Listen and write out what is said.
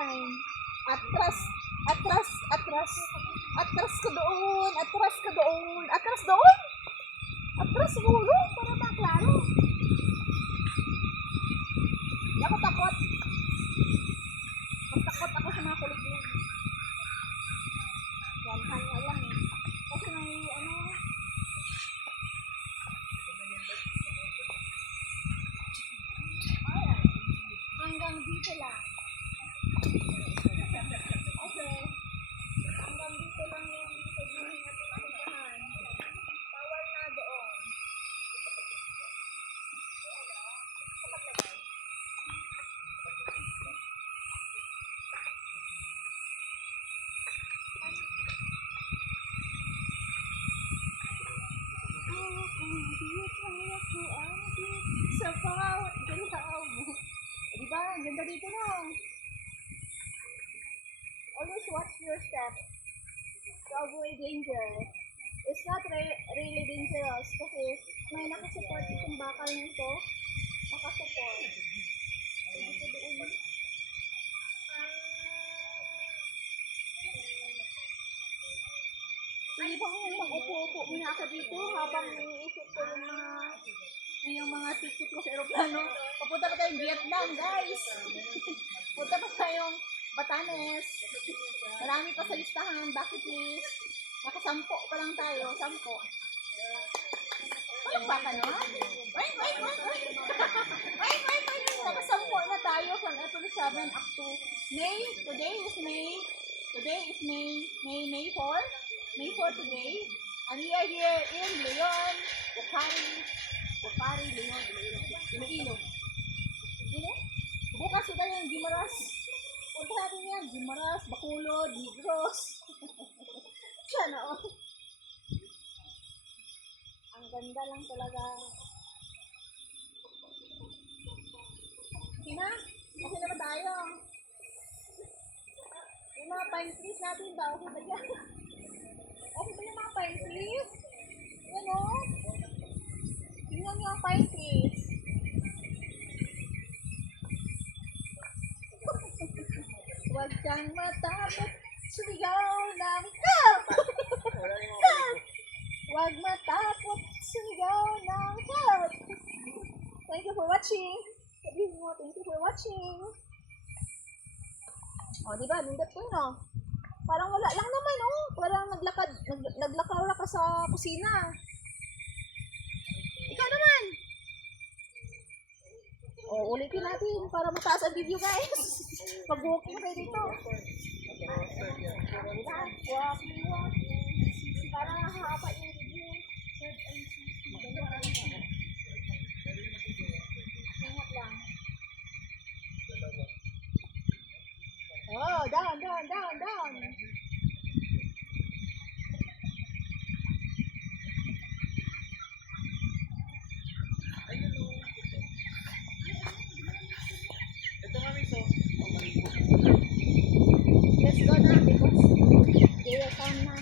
time. Atras, atras, atras. Atras ka doon, atras ka doon. Atras doon? Atras siguro, para maklaro. Di ako takot. Mas takot ako sa mga kulit-kulit. Yan, hanga lang eh. Kasi may ano, hanggang dito lang. Okay. Hanggang dito lang yung pagbuhin natin puntahan. Bawal na doon. Sa bawat galaw mo. Diba? Ang ganda dito no? Always watch your step to avoid danger. It's not really dangerous kasi may nakasupport itong bakal nito. Nakasupport. Dito doon. Hindi ba kung mag-upo-upo muna ako dito habang iniisip ko yung mga ticket ko sa aeroplano. Papunta pa tayong Vietnam, guys. Punta pa tayong Batanes. Marami pa sa listahan. Bakit please? Nakasampo pa lang tayo. Sampo. Walang baka naman. Wait. Nakasampo na tayo from April 7 up to May. Today is May 4. May 4 today. And we are here in Leon, Bukari, Leon, Iloilo. Bukas sila yung Guimaras. Punta natin yan, Guimaras, Bacolod, Negros. Sana oh. Ang ganda lang talaga. Okay na? Okay na ba tayo? Yung mga pine trees natin ba? Okay ba yan? Okay ba yung mga pine trees? Yan o. Tingnan nyo ang pine trees. Huwag kang matakot, sumigaw ng help! Help! Huwag matakot, sumigaw ng help! Thank you for watching. Sabihin mo, thank you for watching. O, diba? Nindot ko no? Parang wala lang naman, oh. Parang naglakaw ka sa kusina. Ikaw naman. O, ulitin natin para mataas ang video, guys. Pag-walking kayo dito. Walking. Parang nakahaba yung video. Ingat lang. Oh, down. Let's go na because they will come na.